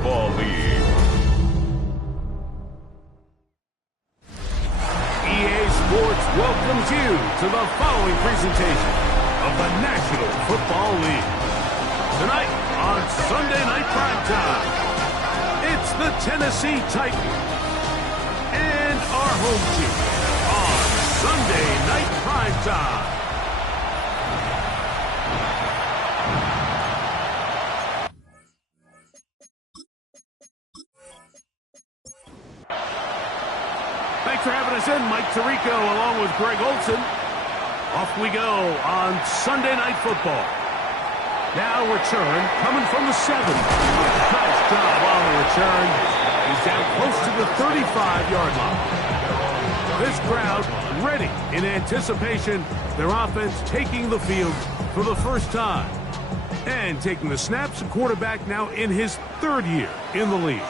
Football League. EA Sports welcomes you to the following presentation of the National Football League. Tonight on Sunday Night Primetime, it's the Tennessee Titans and our home team on Sunday Night Primetime. Thanks for having us in, Mike Tirico along with Greg Olson. Off we go on Sunday Night Football. Now return coming from the 7. Nice job on the return. He's down close to the 35-yard line. This crowd ready in anticipation. Their offense taking the field for the first time. And taking the snaps, a quarterback now in his 3rd year in the league.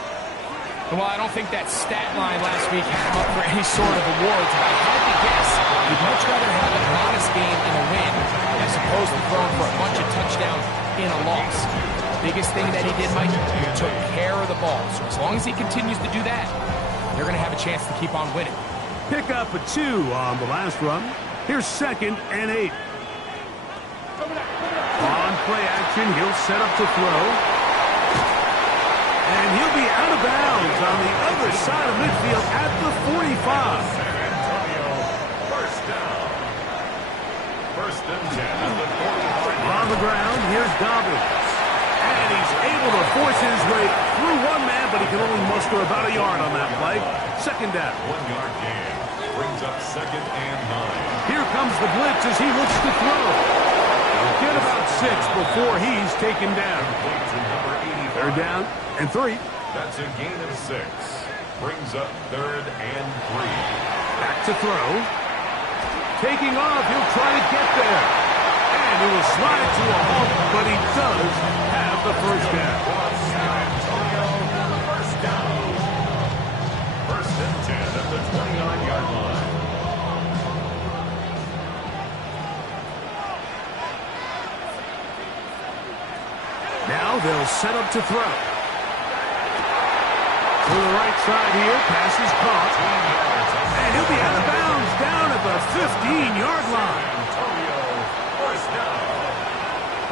Well, I don't think that stat line last week had him up for any sort of awards. If I had to guess, you'd much rather have an honest game in a win as opposed to throwing for a bunch of touchdowns in a loss. Biggest thing that he did, Mike, he took care of the ball. So as long as he continues to do that, they're going to have a chance to keep on winning. Pick up a 2 on the last run. Here's 2nd and 8. On play action, he'll set up to throw. And he'll be out of bounds on the other side of midfield at the 45. First down. 1st and 10 at the 40. On the ground, here's Dobbins. And he's able to force his way through one man, but he can only muster about a yard on that play. 2nd down. 1-yard gain. Brings up 2nd and 9. Here comes the blitz as he looks to throw. He'll get about 6 before he's taken down. 3rd down and 3. That's a gain of 6. Brings up 3rd and 3. Back to throw. Taking off, he'll try to get there. And he will slide to a halt, but he does have the first down. First down. 1st and 10 at the 29-yard line. Now they'll set up to throw. To the right side here, pass is caught. And he'll be out of bounds down at the 15-yard line. First down.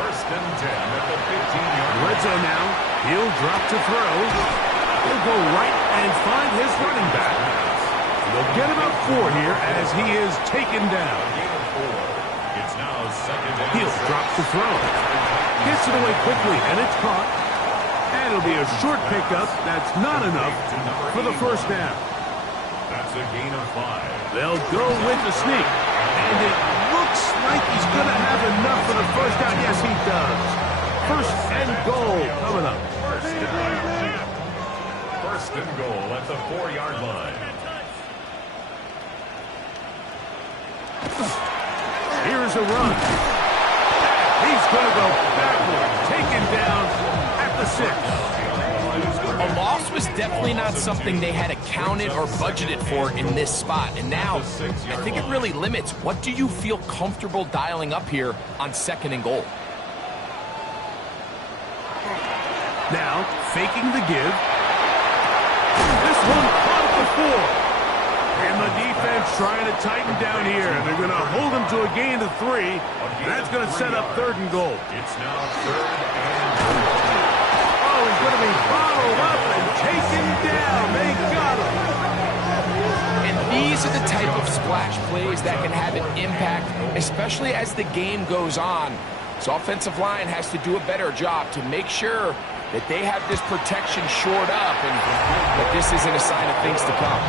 1st and 10 at the 15-yard line. Red zone now. He'll drop to throw. He'll go right and find his running back. They'll get about 4 here as he is taken down. Gain of 4. It's now 2nd and He'll 6. drop to throw. Gets it away quickly, and it's caught. And it'll be a short pickup. That's not enough for the first down. That's a gain of 5. They'll go with the sneak. And it looks like he's going to have enough for the first down. Yes, he does. 1st and goal coming up. First and goal at the 4-yard line. Here's a run. He's going to go backward. Taken down at the 6. A loss was definitely not something they had accounted or budgeted for in this spot. And now, I think it really limits what do you feel comfortable dialing up here on 2nd and goal. Now, faking the give. This one caught at the 4. And the defense trying to tighten down here. They're going to hold him to a gain of 3. That's going to set up 3rd and goal. It's now 3rd and 4. Oh, he's going to be followed up and taken down. They got him. And these are the type of splash plays that can have an impact, especially as the game goes on. So offensive line has to do a better job to make sure that they have this protection shored up and that this isn't a sign of things to come.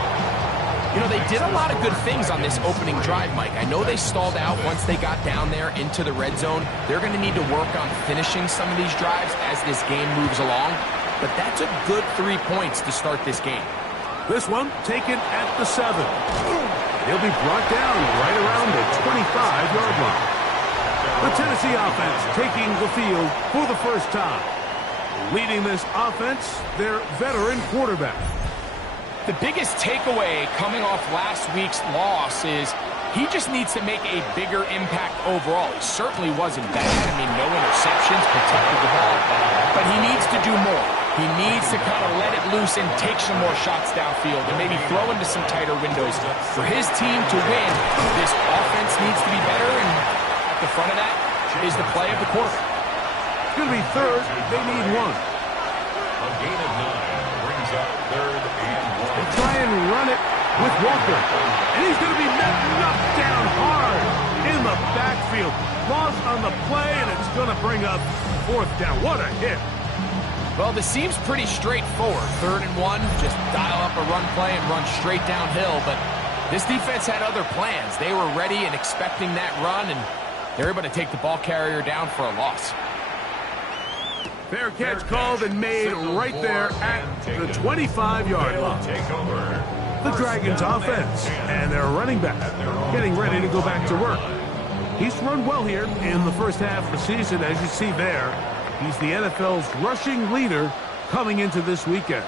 You know, they did a lot of good things on this opening drive, Mike. I know they stalled out once they got down there into the red zone. They're going to need to work on finishing some of these drives as this game moves along. But that's a good 3 points to start this game. This one taken at the 7. He'll be brought down right around the 25-yard line. The Tennessee offense taking the field for the first time. Leading this offense, their veteran quarterback. The biggest takeaway coming off last week's loss is he just needs to make a bigger impact overall. He certainly wasn't bad. I mean, no interceptions, protected the ball. But he needs to do more. He needs to kind of let it loose and take some more shots downfield and maybe throw into some tighter windows. For his team to win, this offense needs to be better, and at the front of that is the play of the quarter. It's going to be third. They need one. A gain of 9 brings up 3rd and 1. They try and run it with Walker. And he's going to be knocked down hard in the backfield. Loss on the play, and it's going to bring up 4th down. What a hit. Well, this seems pretty straightforward. 3rd and 1, just dial up a run play and run straight downhill. But this defense had other plans. They were ready and expecting that run, and they're able to take the ball carrier down for a loss. Fair catch called and made right there at the 25-yard line. The Dragons offense and their running back getting ready to go back to work. He's run well here in the first half of the season, as you see there. He's the NFL's rushing leader coming into this weekend.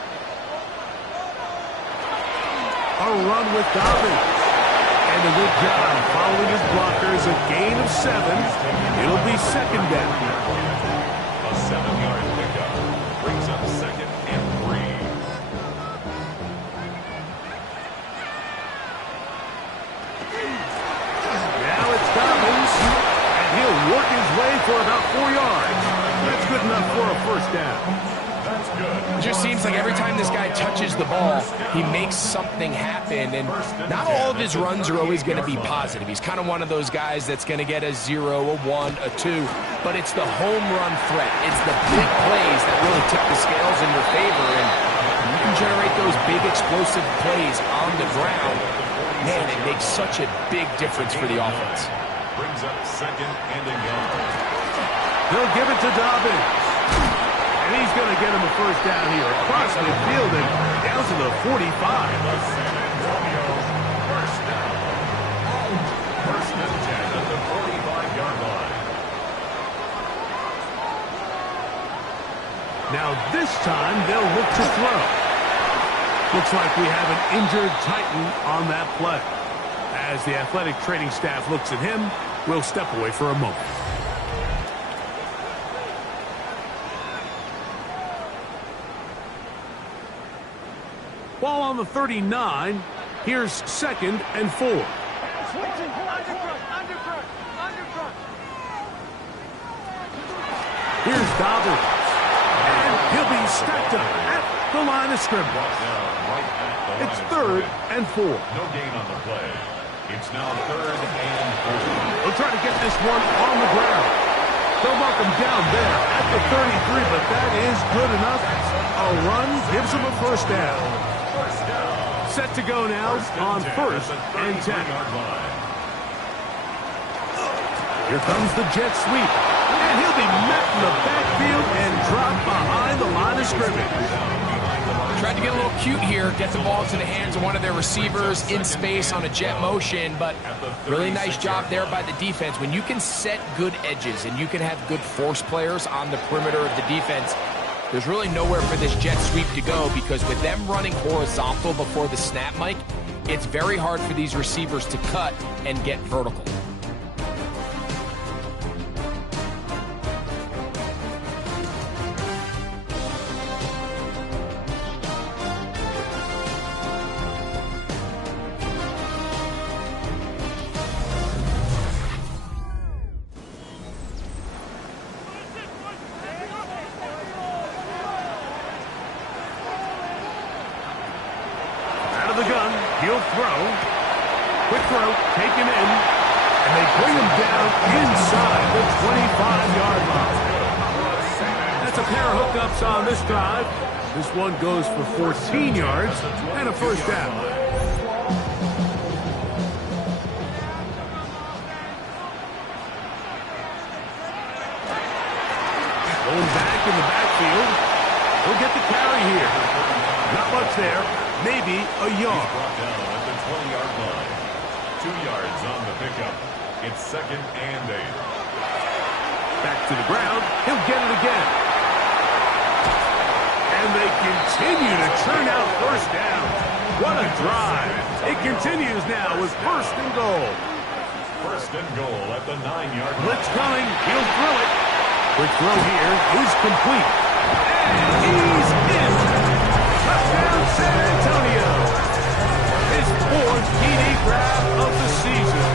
A run with Dobbins. And a good job following his blockers. A gain of 7. It'll be 2nd down. A 7-yard pickup brings up 2nd and 3. Now it's Dobbins, and he'll work his way for about 4 yards. That's good enough for a 1st down. That's good. It just seems like every time this guy touches the ball, he makes something happen. And not all of his runs are always going to be positive. He's kind of one of those guys that's going to get a 0, a 1, a 2. But it's the home run threat. It's the big plays that really tip the scales in your favor. And you can generate those big explosive plays on the ground. Man, it makes such a big difference for the offense. Brings up 2nd and a yard. They'll give it to Dobbins. And he's going to get him a 1st down here across midfield and down to the 45. The San Antonio 1st down. 1st and 10 at the 45-yard line. Now this time they'll look to throw. Looks like we have an injured Titan on that play. As the athletic training staff looks at him, we'll step away for a moment. Ball on the 39. Here's 2nd and 4. Here's Dobbins. And he'll be stacked up at the line of scrimmage. It's 3rd and 4. No gain on the play. It's now 3rd and 4. They'll try to get this one on the ground. They'll mark him down there at the 33, but that is good enough. A run gives him a 1st down. Set to go now on 1st and 10. Here comes the jet sweep. And he'll be met in the backfield and dropped behind the line of scrimmage. Tried to get a little cute here, get the ball to the hands of one of their receivers in space on a jet motion, but really nice job there by the defense. When you can set good edges and you can have good force players on the perimeter of the defense, there's really nowhere for this jet sweep to go, because with them running horizontal before the snap, Mike, it's very hard for these receivers to cut and get vertical. The gun, he'll throw. Quick throw, taken in, and they bring him down inside the 25-yard line. That's a pair of hookups on this drive. This one goes for 14 yards and a 1st down. Going back in the backfield. He'll get the carry here. Not much there. Maybe a yard. He's brought down at the 20-yard line. 2 yards on the pickup. It's 2nd and 8. Back to the ground. He'll get it again. And they continue to churn out 1st down. What a drive. It continues now with 1st and goal. 1st and goal at the 9-yard line. Blitz coming. He'll throw it. Quick throw here is complete. And he's in. Touchdown, San Antonio. His 4th TD grab of the season.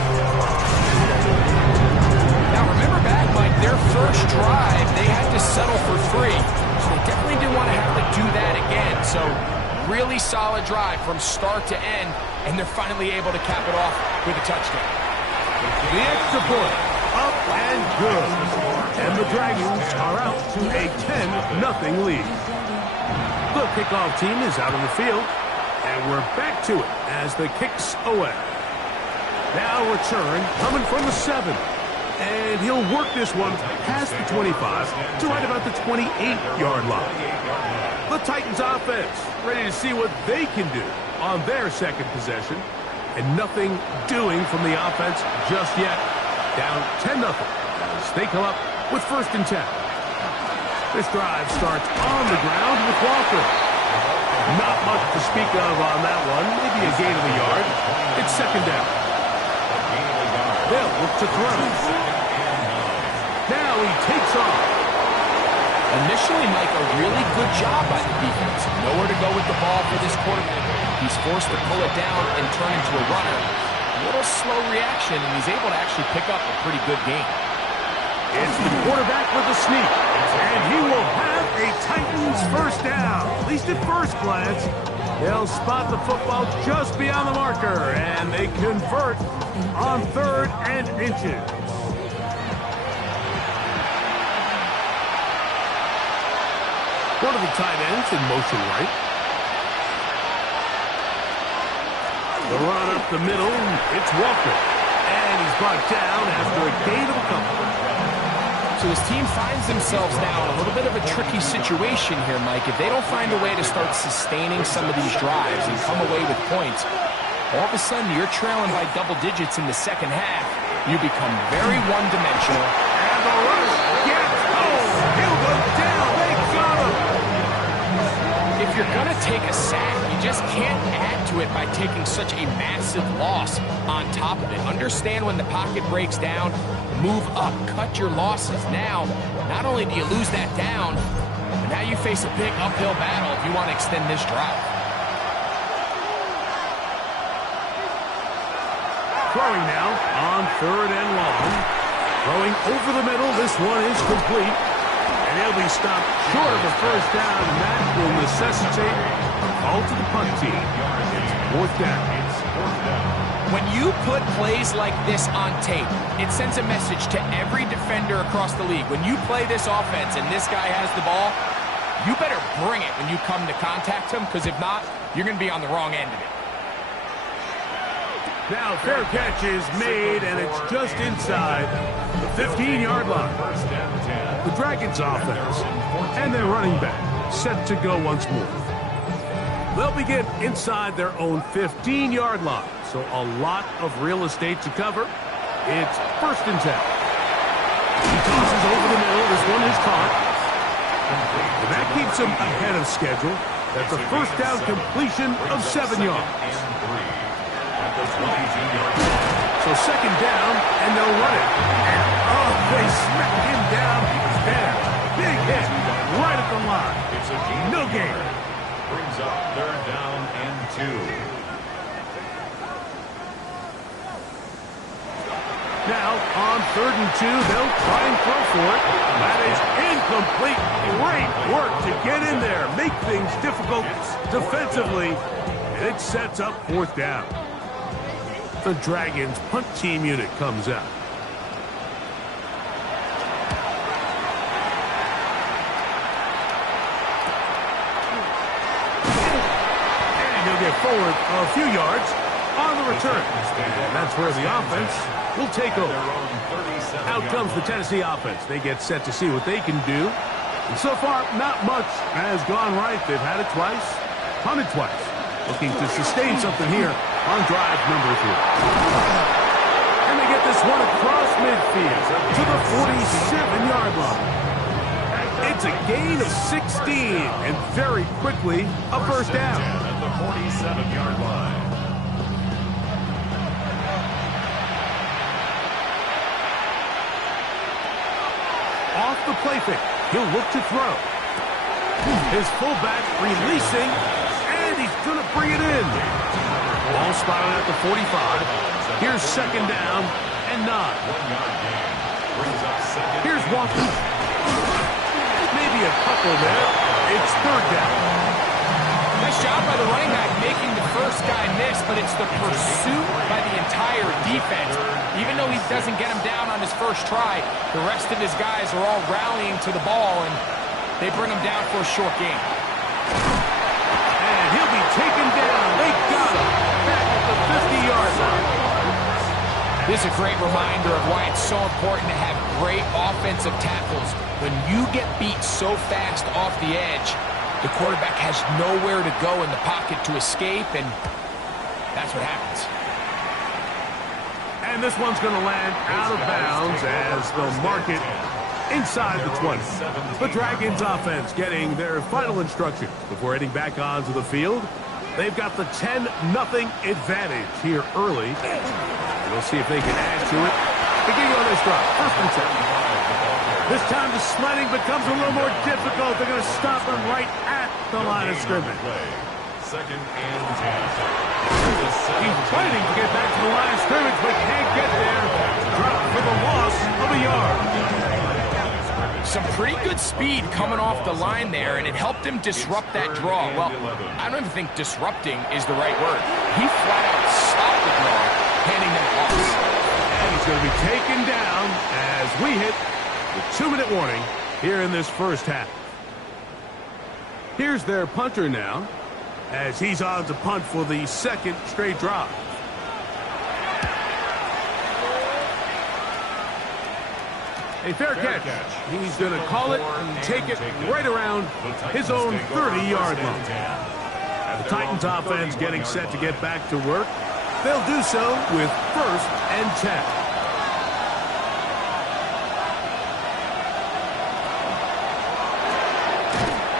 Now remember back, Mike, their first drive, they had to settle for 3. So they definitely didn't want to have to do that again. So really solid drive from start to end, and they're finally able to cap it off with a touchdown. The extra point, up and good. And the Dragons are out to a 10-0 lead. The kickoff team is out on the field, and we're back to it as the kicks away. Now return coming from the 7. And he'll work this one past the 25 to right about the 28-yard line. The Titans offense ready to see what they can do on their second possession. And nothing doing from the offense just yet. Down 10-0 as they come up with 1st and 10. This drive starts on the ground with Walker. Not much to speak of on that one. Maybe a gain of a yard. It's 2nd down. They'll look to throw. Now he takes off. Initially, Mike, a really good job by the defense. Nowhere to go with the ball for this quarterback. He's forced to pull it down and turn into a runner. A little slow reaction, and he's able to actually pick up a pretty good game. It's the quarterback with a sneak, and he will have a Titans 1st down. At least at first glance, they'll spot the football just beyond the marker, and they convert on 3rd and inches. One of the tight ends in motion right. The run up the middle, it's Walker. And he's brought down after a gain of a couple. So his team finds themselves now in a little bit of a tricky situation here, Mike. If they don't find a way to start sustaining some of these drives and come away with points, all of a sudden you're trailing by double digits in the second half. You become very one-dimensional. And the rush gets home. He'll go down. They got him. If you're going to take a sack, you just can't add to it by taking such a massive loss on top of it. Understand when the pocket breaks down, move up, cut your losses. Now, not only do you lose that down, but now you face a big uphill battle if you want to extend this drive. Throwing now on 3rd and long. Throwing over the middle. This one is complete. And he'll be stopped short of a 1st down, and that will necessitate a call to the punt team. It's 4th down. When you put plays like this on tape, it sends a message to every defender across the league. When you play this offense and this guy has the ball, you better bring it when you come to contact him, because if not, you're going to be on the wrong end of it. Now fair catch is made, and it's just inside the 15-yard line. The Dragons offense and their running back set to go once more. They'll begin inside their own 15-yard line, so a lot of real estate to cover. It's 1st and 10. He tosses over the middle. This one is caught. And that keeps him ahead of schedule. That's a 1st down completion of 7 yards. So 2nd down, and they'll run it. And, oh, they smack him down. He's there. Big hit right at the line. No gain. Brings up 3rd down and 2. Now, on 3rd and 2, they'll try and throw for it. That is incomplete. Great work to get in there, make things difficult defensively, and it sets up 4th down. The Dragons punt team unit comes out. And he'll get forward a few yards on the return. And that's where the offense will take over. Out comes the Tennessee offense. They get set to see what they can do. And so far, not much has gone right. They've had it twice, punted twice. Looking to sustain something here on drive number 3. And they get this one across midfield to the 47-yard line. It's a gain of 16, and very quickly a 1st down. At the 47-yard line. Off the play fake, he'll look to throw. His fullback releasing, and he's going to bring it in. Ball spotted at the 45. Here's second down and 9. 1 yard gain. Brings up second. Here's Walker. Maybe a couple there. It's third down. Nice job by the running back making the first guy miss, but it's the pursuit by the entire defense. Even though he doesn't get him down on his first try, the rest of his guys are all rallying to the ball, and they bring him down for a short gain. And he'll be taken down. They got him back at the 50-yard line. This is a great reminder of why it's so important to have great offensive tackles. When you get beat so fast off the edge, the quarterback has nowhere to go in the pocket to escape, and that's what happens. And this one's going to land out of bounds as they'll mark it inside the 20. The Dragons offense getting their final instructions before heading back onto the field. They've got the 10-0 advantage here early. We'll see if they can add to it. Beginning on this drive, first and 10. This time the sledding becomes a little more difficult. They're going to stop him right at the line of scrimmage. Second and 10. He's fighting to get back to the line of scrimmage, but can't get there. Drop for the loss of a yard. Some pretty good speed coming off the line there, and it helped him disrupt that draw. Well, I don't even think disrupting is the right word. He flat out stopped the draw, handing them off. And he's going to be taken down as we hit the 2-minute warning here in this first half. Here's their punter now, as he's on to punt for the second straight drive. A fair catch. He's going to call it and take it right around his own 30-yard line. The Titans offense getting set to get back to work. They'll do so with first and 10.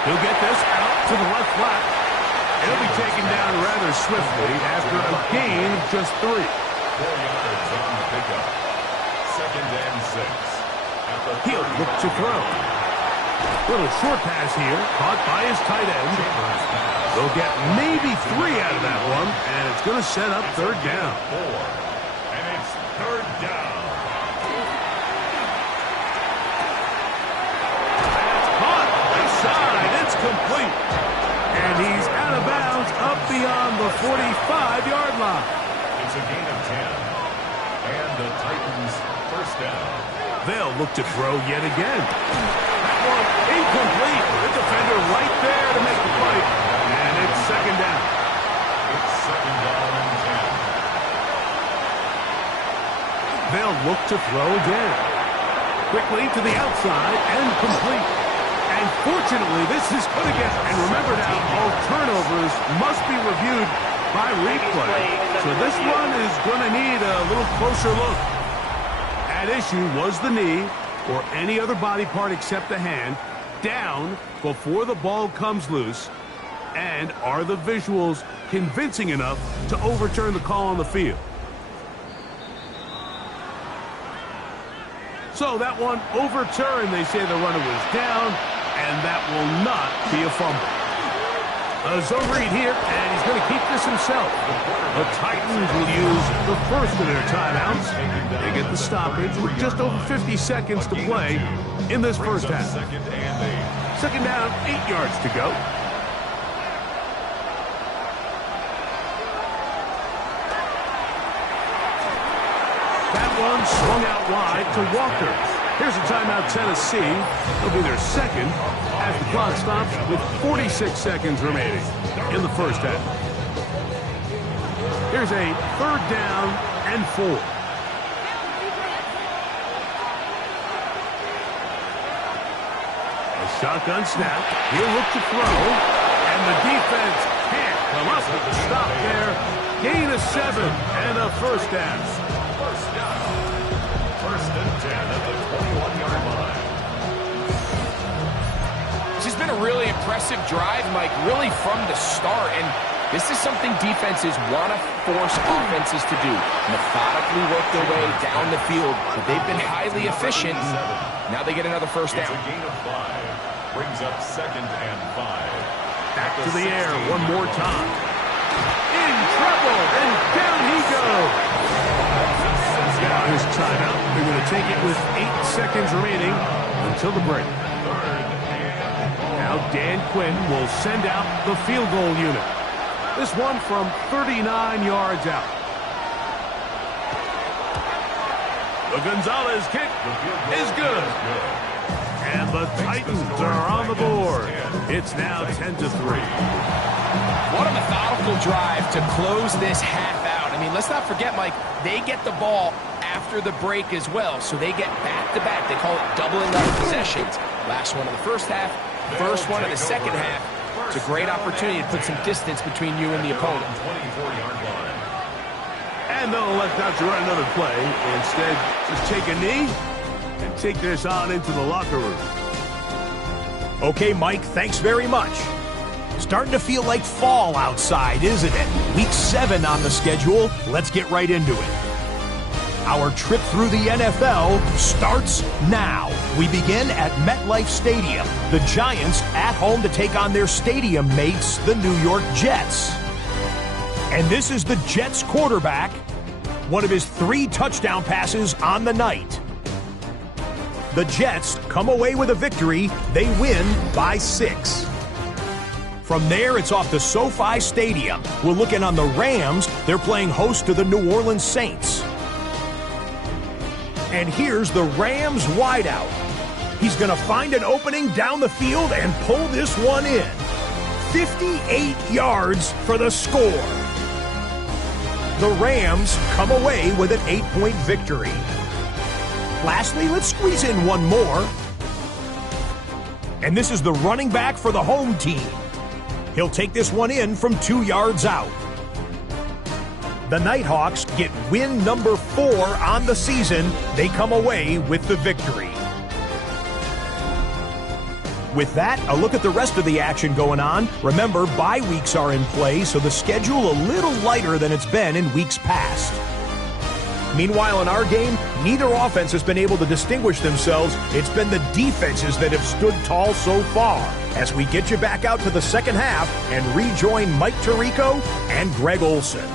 He'll get this out to the left flat. He'll be taken down rather swiftly after a gain of just 3. 4 yards on the pickup. Second and 6. He'll look to throw. Little short pass here, caught by his tight end. They'll get maybe 3 out of that one, and it's going to set up third down. 4. And it's third down. That's caught inside. It's complete. And he's out of bounds up beyond the 45-yard line. It's a gain of 10. And the Titans first down. They'll look to throw yet again. That one incomplete. The defender right there to make the play. And it's second down. It's second down and 10. They'll look to throw again. Quickly to the outside and complete. And fortunately, this is going to get, and remember now, all turnovers must be reviewed by replay. So this one is going to need a little closer look. At issue was the knee, or any other body part except the hand, down before the ball comes loose. And are the visuals convincing enough to overturn the call on the field? So that one overturned. They say the runner was down, and that will not be a fumble. A zone read here, and he's going to keep this himself. The Titans will use the first of their timeouts. They get the stoppage with just over 50 seconds to play in this first half. Second down, 8 yards to go. That one swung out wide to Walker. Here's a timeout, Tennessee. It'll be their second as the clock stops with 46 seconds remaining in the first half. Here's a third down and 4. A shotgun snap. He'll look to throw. And the defense can't come up with the stop there. Gain of 7 and a first down. First down. First and 10 at the 21-yard line. This has been a really impressive drive, Mike, really from the start. And this is something defenses want to force offenses to do. Methodically work their way down the field. But they've been highly efficient. Now they get another first down. It's a gain of 5. Brings up 2nd and 5. Back to the air one more time. In trouble, and down he goes. Now his timeout. They're going to take it with 8 seconds remaining until the break. Now Dan Quinn will send out the field goal unit. This one from 39 yards out. The Gonzalez kick is good. And the Titans are on the board. It's now 10-3. What a methodical drive to close this half out. I mean, let's not forget, Mike, they get the ball after the break as well, so they get back-to-back. They call it doubling up possessions. Last one of the first half, first one of the second half. It's a great opportunity to put some distance between you and the opponent. 24-yard line. And they'll elect not to run another play. Instead, just take a knee and take this on into the locker room. Okay, Mike, thanks very much. Starting to feel like fall outside, isn't it? Week 7 on the schedule. Let's get right into it. Our trip through the NFL starts now. We begin at MetLife Stadium. The Giants at home to take on their stadium mates, the New York Jets. And this is the Jets quarterback, one of his 3 touchdown passes on the night. The Jets come away with a victory. They win by 6. From there, it's off to SoFi Stadium. We're looking on the Rams. They're playing host to the New Orleans Saints. And here's the Rams wideout. He's going to find an opening down the field and pull this one in. 58 yards for the score. The Rams come away with an 8-point victory. Lastly, let's squeeze in one more. And this is the running back for the home team. He'll take this one in from 2 yards out. The Nighthawks get win number 4 on the season. They come away with the victory. With that, a look at the rest of the action going on. Remember, bye weeks are in play, so the schedule a little lighter than it's been in weeks past. Meanwhile, in our game, neither offense has been able to distinguish themselves. It's been the defenses that have stood tall so far. As we get you back out to the second half and rejoin Mike Tirico and Greg Olsen.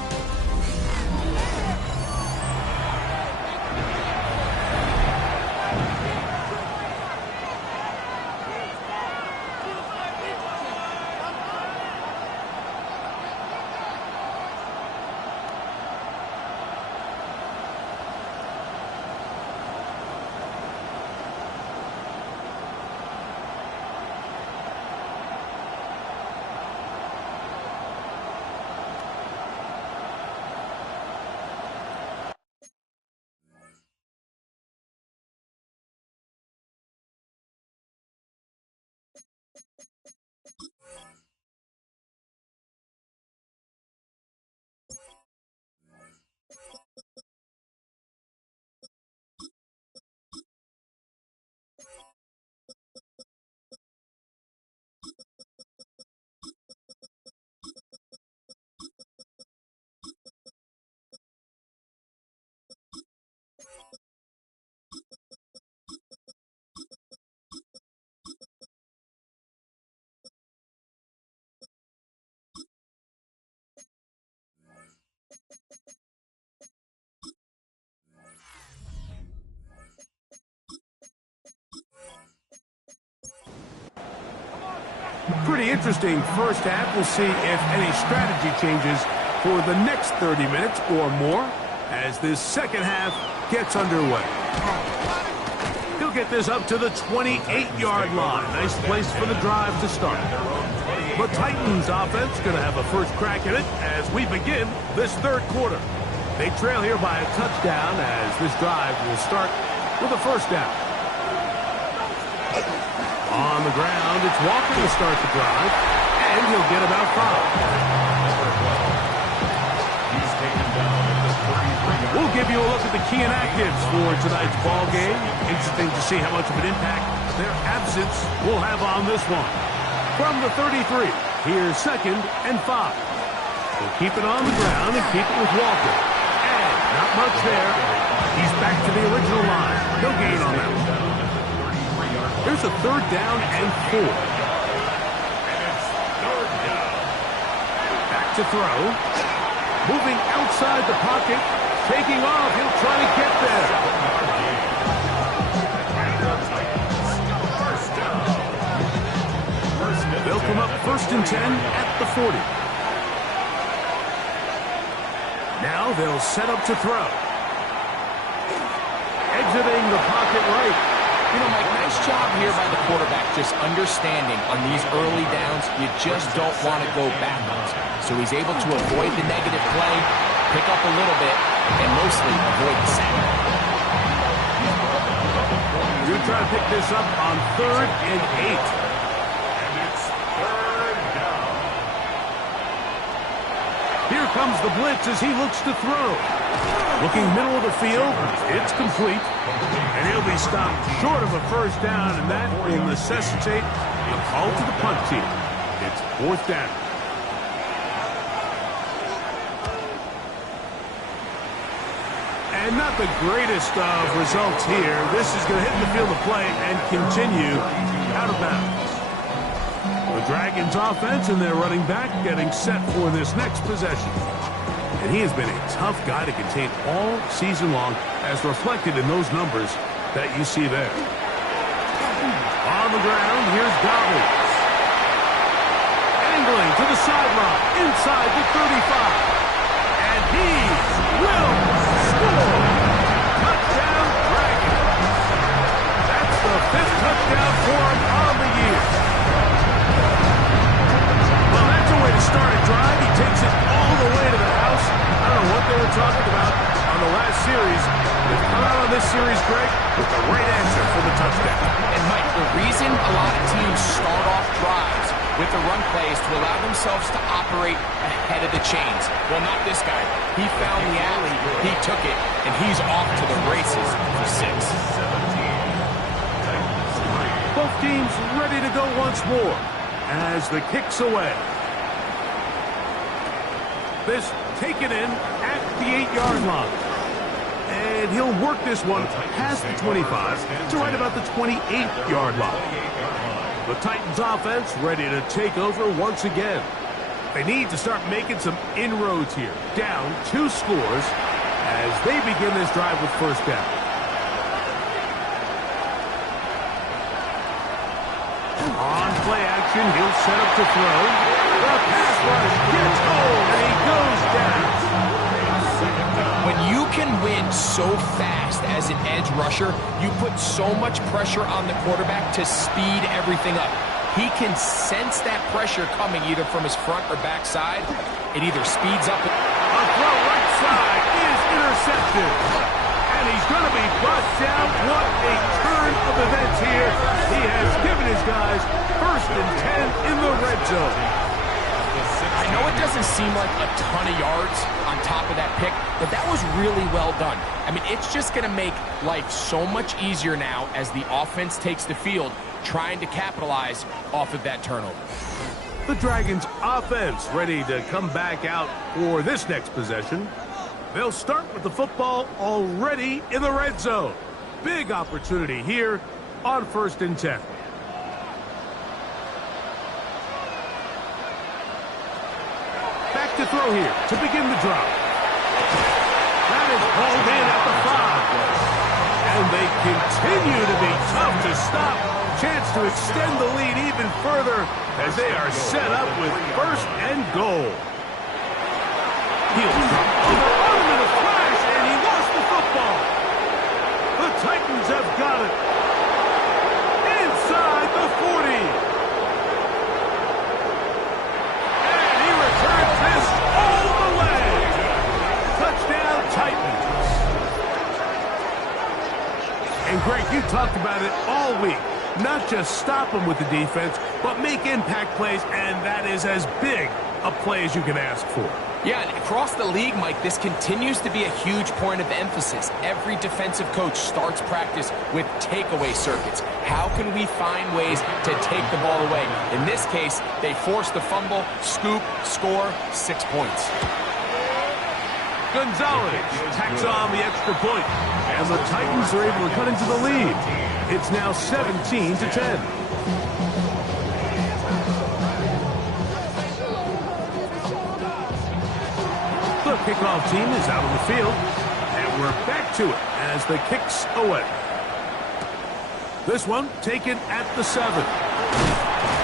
Pretty interesting first half. We'll see if any strategy changes for the next 30 minutes or more as this second half gets underway. He'll get this up to the 28-yard line. Nice place for the drive to start. The Titans offense going to have a first crack at it as we begin this third quarter. They trail here by a touchdown as this drive will start with a first down. On the ground, it's Walker to start the drive, and he'll get about 5. He's taken down at the 33-yard line. We'll give you a look at the key inactives for tonight's ball game. Interesting to see how much of an impact their absence will have on this one. From the 33, here's 2nd and 5. We'll keep it on the ground and keep it with Walker. And not much there. He's back to the original line. No gain on that one. Here's a 3rd down and 4. And it's 3rd down. Back to throw. Moving outside the pocket. Taking off. He'll try to get there. They'll come up 1st and 10 at the 40. Now they'll set up to throw. Exiting the pocket right. You know, Mike, nice job here by the quarterback, just understanding on these early downs, you just don't want to go backwards. So he's able to avoid the negative play, pick up a little bit, and mostly avoid the sack. You try to pick this up on 3rd and 8. And it's 3rd down. Here comes the blitz as he looks to throw. Looking middle of the field, it's complete. And he'll be stopped short of a 1st down, and that will necessitate a call to the punt team. It's 4th down. And not the greatest of results here. This is going to hit the field of play and continue out of bounds. The Dragons offense and their running back getting set for this next possession. And he has been a tough guy to contain all season long, as reflected in those numbers that you see there. On the ground, here's Gobble. Angling to the sideline, inside the 35. And he will score. Touchdown, Dragons. That's the 5th touchdown for him on the year. Well, that's a way to start a drive. He takes it all the way to the house. I don't know what they were talking about on the last series. They've come out on this series, Greg, with the right answer for the touchdown. And Mike, the reason a lot of teams start off drives with the run play is to allow themselves to operate ahead of the chains. Well, not this guy. He found the alley, he took it, and he's off to the races for 6. Both teams ready to go once more as the kick's away. This taken in at the 8-yard line. And he'll work this one past the 25 to right about the 28-yard line. The Titans offense ready to take over once again. They need to start making some inroads here. Down 2 scores as they begin this drive with 1st down. On play action, he'll set up to throw. The pass rush gets home, and he goes down. When you can win so fast as an edge rusher, you put so much pressure on the quarterback to speed everything up. He can sense that pressure coming either from his front or back side. It either speeds up. A throw right side is intercepted. And he's going to be brought down. What a turn of events here. He has given his guys 1st and 10 in the red zone. I know it doesn't seem like a ton of yards on top of that pick, but that was really well done. I mean, it's just going to make life so much easier now as the offense takes the field, trying to capitalize off of that turnover. The Dragons offense ready to come back out for this next possession. They'll start with the football already in the red zone. Big opportunity here on 1st and 10. Back to throw here to begin the drive. That is hauled in at the 5. And they continue to be tough to stop. Chance to extend the lead even further as they are set up with 1st and goal. He'll drop over on him in a flash, and he lost the football. The Titans have got it. Inside the 40. And he returns this all the way. Touchdown, Titans. And Greg, you talked about it all week. Not just stop them with the defense, but make impact plays, and that is as big a play as you can ask for. Yeah, and across the league, Mike, this continues to be a huge point of emphasis. Every defensive coach starts practice with takeaway circuits. How can we find ways to take the ball away? In this case, they force the fumble, scoop, score, 6 points. Gonzalez tacks on the extra point, and the Titans are able to cut into the lead. It's now 17-10. The kickoff team is out on the field, and we're back to it as the kick's away. This one taken at the 7.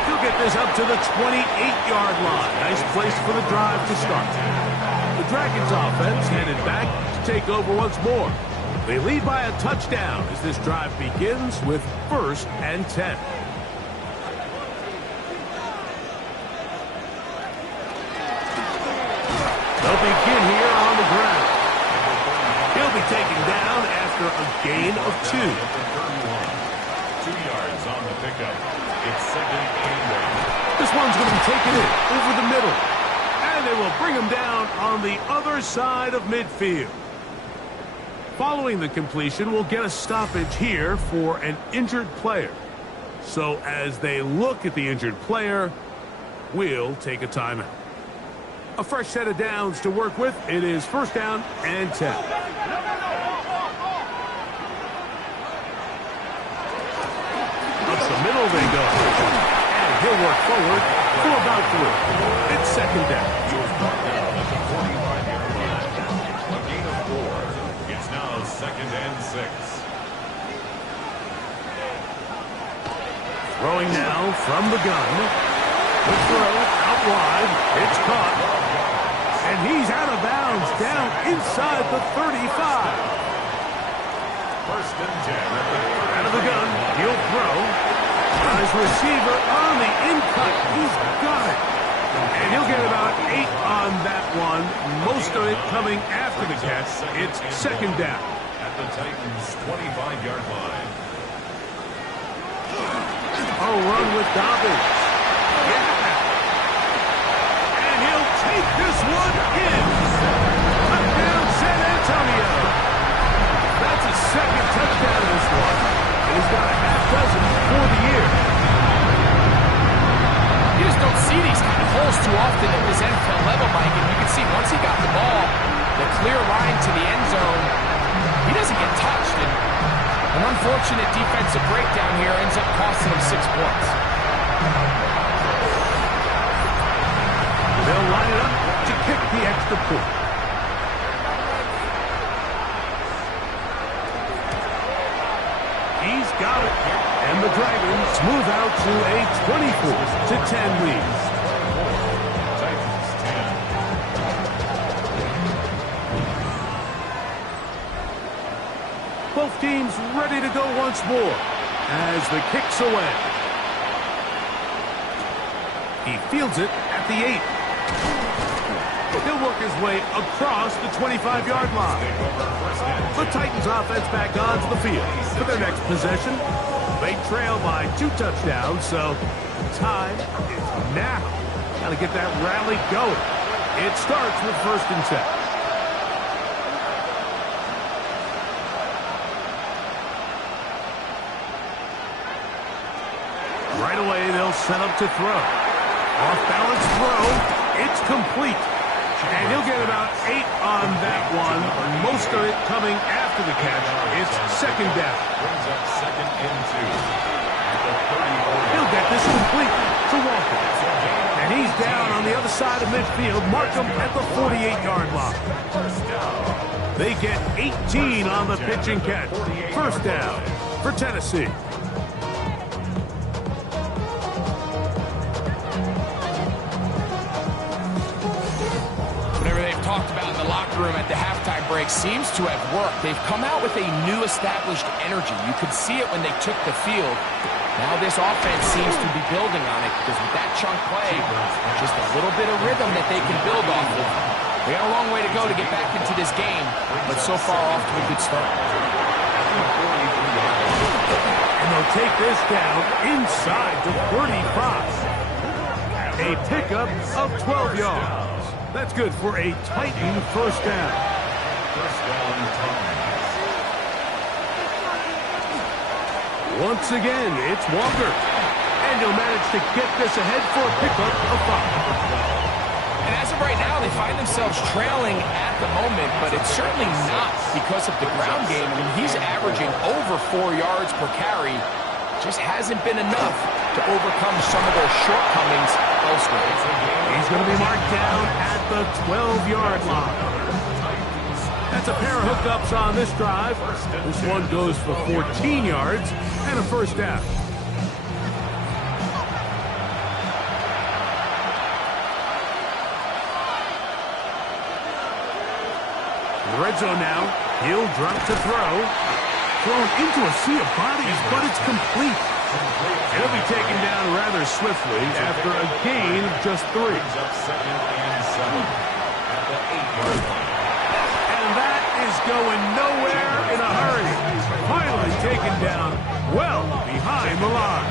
He'll get this up to the 28-yard line. Nice place for the drive to start. The Dragons offense headed back to take over once more. They lead by a touchdown as this drive begins with 1st and 10. They'll begin here on the ground. He'll be taken down after a gain of 2. 2 yards on the pickup. It's 2nd and 1. This one's going to be taken in over the middle. And they will bring him down on the other side of midfield. Following the completion, we'll get a stoppage here for an injured player. So as they look at the injured player, we'll take a timeout. A fresh set of downs to work with. It is 1st down and 10. Up the middle they go. And he'll work forward for about 3. It's 2nd down. He was brought down at the 45-yard line. A gain of 4. It's now 2nd and 6. Throwing now from the gun. The throw out wide. It's caught. And he's out of bounds down inside the 35. 1st and 10. Out of the gun. He'll throw. His receiver on the in-cut. He's got it. And he'll get about 8 on that one. Most of it coming after the catch. It's 2nd down. At the Titans' 25-yard line. A run with Dobbins. Yeah. And he'll take this one in. Touchdown, San Antonio. That's his 2nd touchdown in this one. And he's got a half dozen for the year. You just don't see these kind of holes too often at this NFL level, Mike. And you can see once he got the ball, the clear line to the end zone, he doesn't get touched. And an unfortunate defensive breakdown here ends up costing him 6 points. They'll line it up to kick the extra point. He's got it. And the Dragons move out to a 24-10 lead. Titans 10. Both teams ready to go once more as the kick's away. He fields it at the 8. He'll work his way across the 25-yard line. The Titans offense back onto the field for their next possession. They trail by 2 touchdowns, so time is now. Got to get that rally going. It starts with 1st and 10. Right away, they'll set up to throw. Off-balance throw. It's complete. And he'll get about 8 on that one. Most of it coming after the catch. It's 2nd down. Brings up 2nd and 2. At the 34. He'll get this complete to Walker. And he's down on the other side of midfield. Mark him at the 48-yard line. They get 18 on the pitch and catch. 1st down for Tennessee. Talked about in the locker room at the halftime break seems to have worked. They've come out with a new established energy. You could see it when they took the field. Now this offense seems to be building on it because with that chunk play, just a little bit of rhythm that they can build off of. They got a long way to go to get back into this game, but so far off to a good start. And they'll take this down inside the 35. A pickup of 12 yards. That's good for a Titan 1st down. 1st down, Titans. Once again, it's Walker. And he'll manage to get this ahead for a pickup of 5. And as of right now, Well, they find themselves trailing at the moment, but it's certainly not because of the ground game. I mean, he's averaging over 4 yards per carry. Just hasn't been enough to overcome some of their shortcomings elsewhere. He's going to be marked down at the 12-yard line. That's a pair of hookups on this drive. This one goes for 14 yards and a first down. Red zone now. He'll drop to throw. Thrown into a sea of bodies, but it's complete. He'll be taken down rather swiftly after a gain of just 3. And that is going nowhere in a hurry. Finally taken down well behind the line.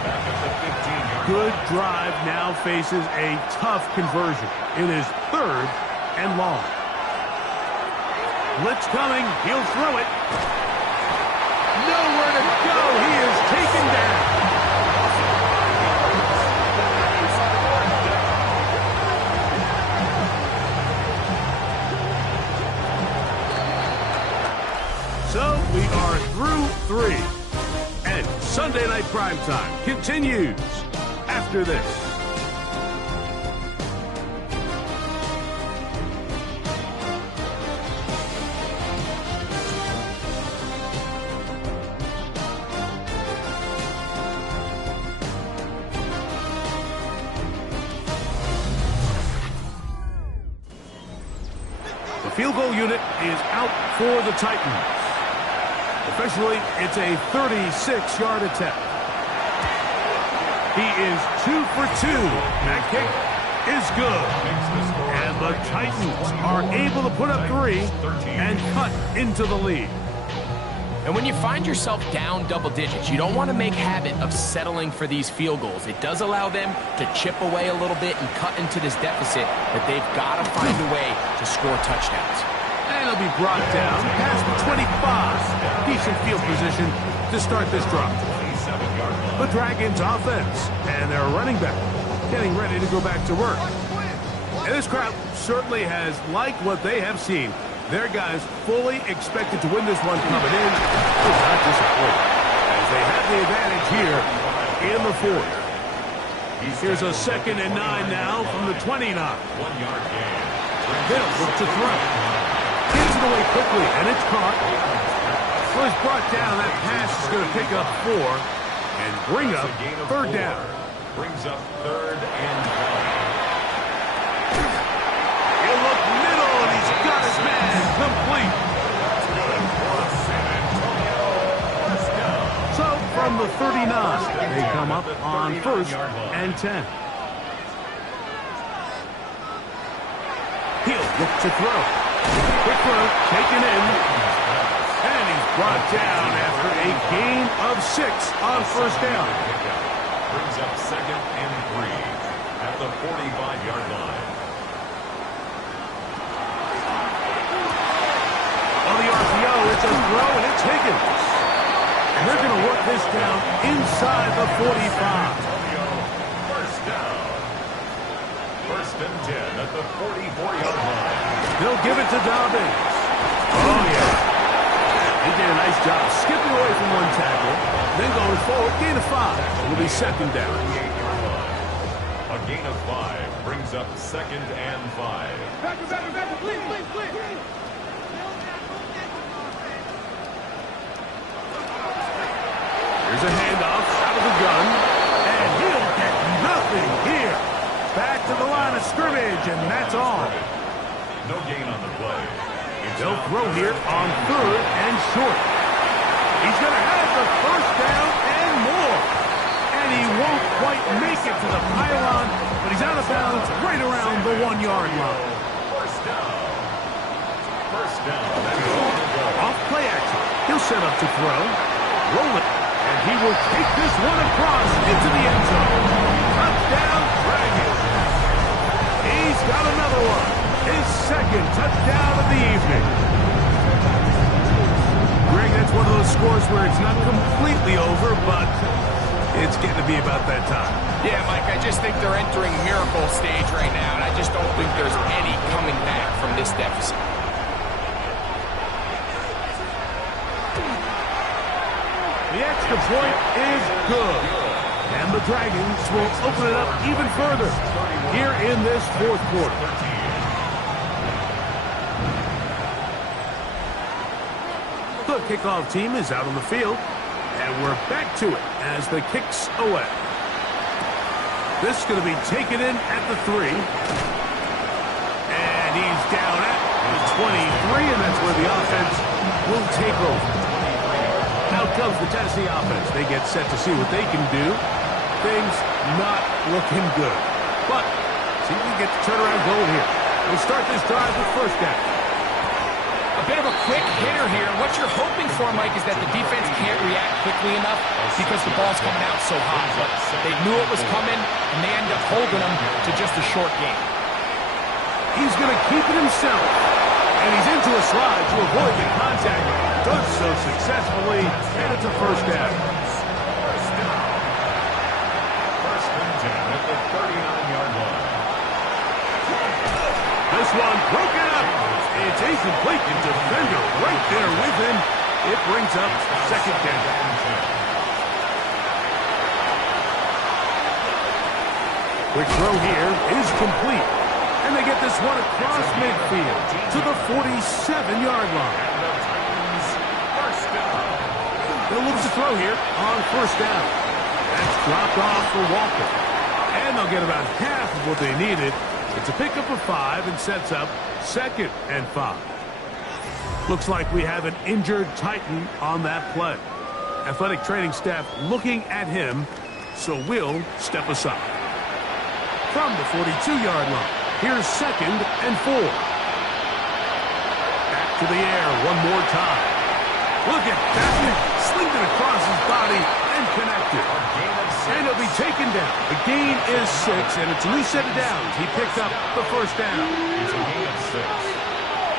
Good drive now faces a tough conversion. It is 3rd and long. Blitz coming. He'll throw it. Nowhere to go. He is taken down. So we are through 3. And Sunday Night Primetime continues after this. Field goal unit is out for the Titans. Officially, it's a 36-yard attempt. He is 2 for 2. That kick is good. And the Titans are able to put up 3 and cut into the lead. And when you find yourself down double digits, you don't want to make habit of settling for these field goals. It does allow them to chip away a little bit and cut into this deficit, but they've got to find a way to score touchdowns. And it'll be brought down past the 25. Decent field position to start this drive. The Dragons offense and their running back getting ready to go back to work. And this crowd certainly has liked what they have seen. Their guys fully expected to win this one coming in. It's not disappointed as they have the advantage here in the 4th. Here's a 2nd and 9 now from the 29. 1-yard gain. They'll look to throw. Gets it away quickly, and it's caught. So it's brought down. That pass is going to pick up 4 and bring up 3rd down. Brings up 3rd and 1. He'll look middle, and he's got his man complete. So from the 39, they come up on 1st and 10. He'll look to throw. Quick throw, taken in. And he's brought down after a gain of 6 on 1st down. Brings up 2nd and 3 at the 45-yard line. On the RPO, it's a throw, and it's Higgins. And they're going to work this down inside the 45. First down. 1st and 10 at the 44-yard line. They'll give it to Dobbins. Oh, yeah. He did a nice job skipping away from one tackle, then going forward, gain of 5. It'll be 2nd down. A gain of 5 brings up 2nd and 5. Back, please. Here's a handoff out of the gun, and he'll get nothing here. Back to the line of scrimmage, and that's all. No gain on the play. They'll throw here on 3rd and short. He's going to have the 1st down and more. And he won't quite make it to the pylon, but he's out of bounds right around the 1-yard line. First down. Off play action. He'll set up to throw. Roll it. And he will take this one across into the end zone. Touchdown, Dragons. He's got another one. His 2nd touchdown of the evening. Greg, that's one of those scores where it's not completely over, but it's getting to be about that time. Yeah, Mike, I just think they're entering miracle stage right now, and I just don't think there's any coming this deficit. The extra point is good. And the Dragons will open it up even further here in this fourth quarter. The kickoff team is out on the field. And we're back to it as the kick's away. This is going to be taken in at the 3. And he's down at the 23, and that's where the offense will take over. Out comes the Tennessee offense. They get set to see what they can do. Things not looking good. But see if we can get the turnaround going here. We'll start this drive with first down. A bit of a quick hitter here. What you're hoping for, Mike, is that the defense can't react quickly enough because the ball's coming out so hot. But they knew it was coming, and they end up holding them to just a short game. He's going to keep it himself. And he's into a slide to avoid the contact. Does so successfully, and it's a first down. First and 10 at the 39-yard line. This one broken up. It's incomplete, and defender right there with him. It brings up second down. Quick throw here is complete. And they get this one across midfield to the 47-yard line. They'll look to throw here on first down. That's dropped off for Walker. And they'll get about half of what they needed. It's a pickup of 5 and sets up second and 5. Looks like we have an injured Titan on that play. Athletic training staff looking at him, so we'll step aside. From the 42-yard line, here's second and 4. Back to the air one more time. Look at that. Slinged it across his body and connected. And he'll be taken down. The gain is 6, and it's a new set of downs. He picked up the first down. It's a gain of 6.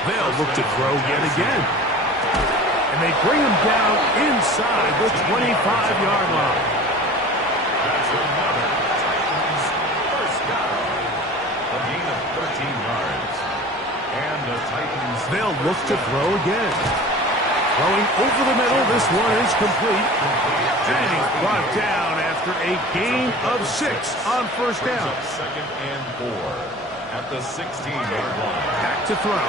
They'll look to throw yet again. And they bring him down inside the 25-yard line. That's another Titans first down. A gain of 13 yards. And the Titans... They'll look to throw again. Throwing over the middle, this one is complete. And he's brought down after a gain of 6 on first down. Second and 4 at the 16-yard line. Back to throw.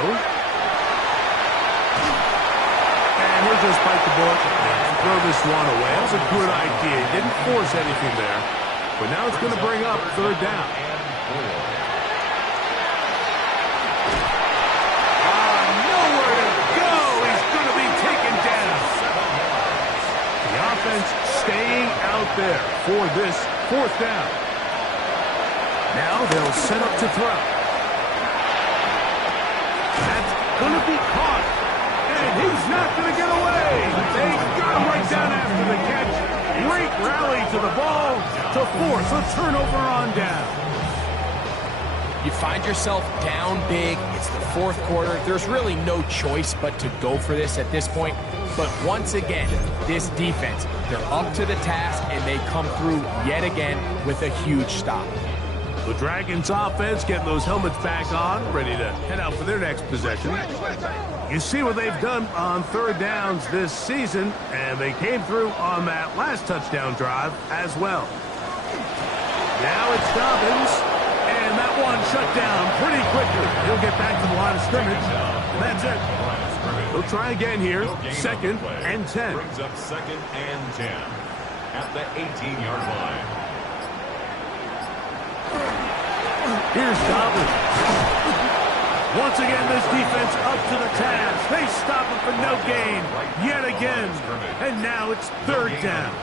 And he'll just bite the bullet and throw this one away. That was a good idea. He didn't force anything there. But now it's going to bring up third down. Nowhere to go. He's going to be taken down. The offense staying out there for this fourth down. Now they'll set up to throw. That's going to be caught. And he's not going to get away. They got him right down after the catch. Great rally to the ball to force a turnover on down. You find yourself down big. It's the fourth quarter. There's really no choice but to go for this at this point. But once again, this defense, they're up to the task, and they come through yet again with a huge stop. The Dragons offense getting those helmets back on, ready to head out for their next possession. You see what they've done on third downs this season, and they came through on that last touchdown drive as well. Now it's Dobbins, and that one shut down pretty quickly. He'll get back to the line of scrimmage. That's it. He'll try again here, second and 10. Brings up second and 10 at the 18-yard line. Here's Dobbins. Once again, this defense up to the task. They stop him for no gain yet again. And now it's third down.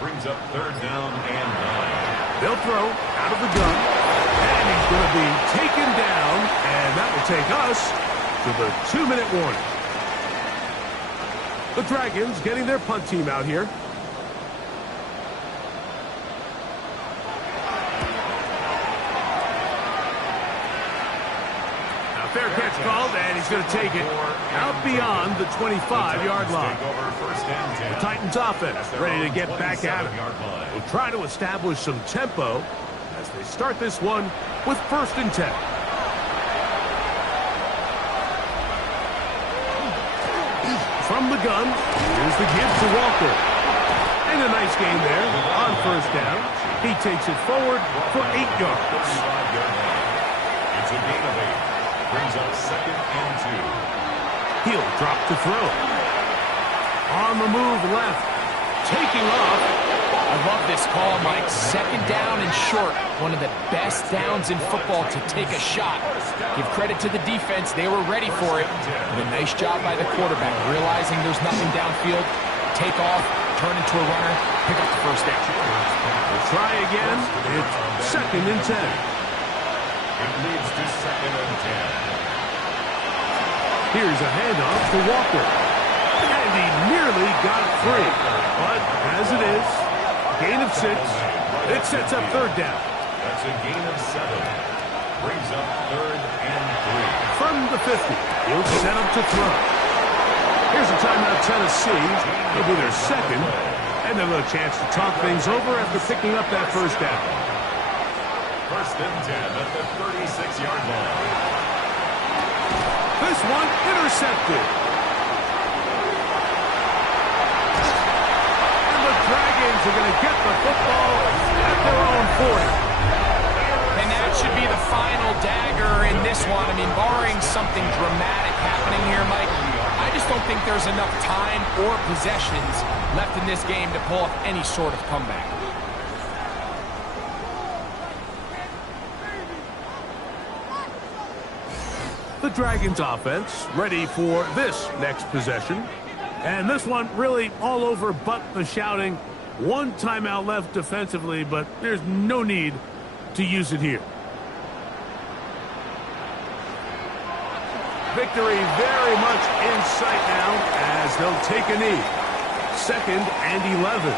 Brings up third down and 9. They'll throw out of the gun. And he's going to be taken down. And that will take us to the 2-minute warning. The Dragons getting their punt team out here. Fair catch called, and he's going to take it out beyond the 25-yard line. The Titans offense ready to get back at it. Will try to establish some tempo as they start this one with first and 10. from the gun. Here's the give to Walker. And a nice gain there on first down. He takes it forward for 8 yards. It's a gain of 8. Brings up 2nd and 2. He'll drop to throw. On the move left. Taking off. I love this call, Mike. 2nd down and short. One of the best downs in football to take a shot. Give credit to the defense. They were ready for it. And a nice job by the quarterback, realizing there's nothing downfield. Take off, turn into a runner, pick up the first down. We'll try again. It's 2nd and 10. It leads to 2nd and 10. Here's a handoff to Walker. And he nearly got free. But as it is, gain of 6. It sets up 3rd down. That's a gain of 7. Brings up 3rd and 3. From the 50, he'll set up to throw. Here's a timeout, Tennessee. It'll be their 2nd. And they'll have a chance to talk things over after picking up that first down. 1st and 10 at the 36-yard line. This one intercepted. And the Dragons are going to get the football at their own 40. And that should be the final dagger in this one. I mean, barring something dramatic happening here, Mike, I just don't think there's enough time or possessions left in this game to pull off any sort of comeback. The Dragons offense ready for this next possession. And this one really all over but the shouting. One timeout left defensively, but there's no need to use it here. Victory very much in sight now as they'll take a knee. 2nd and 11.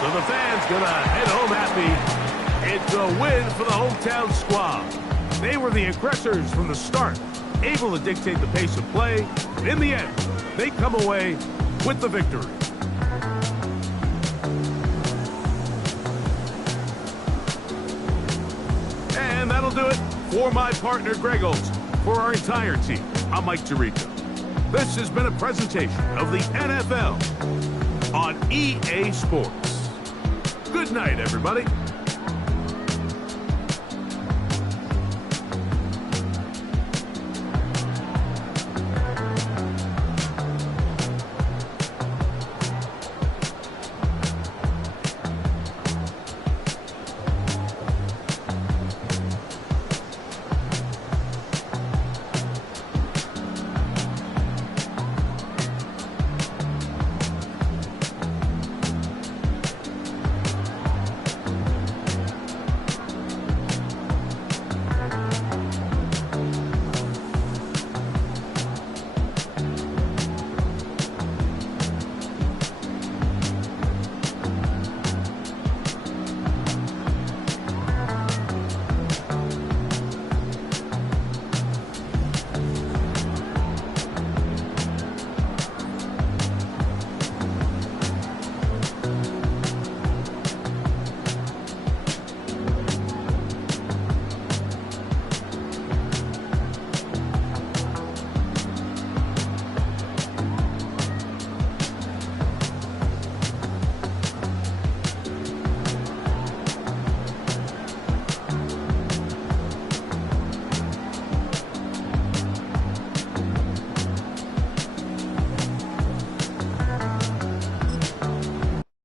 So the fans gonna head home happy. It's a win for the hometown squad. They were the aggressors from the start, able to dictate the pace of play. In the end, they come away with the victory. And that'll do it for my partner, Greg Olsen. For our entire team, I'm Mike Tirico. This has been a presentation of the NFL on EA Sports. Good night, everybody.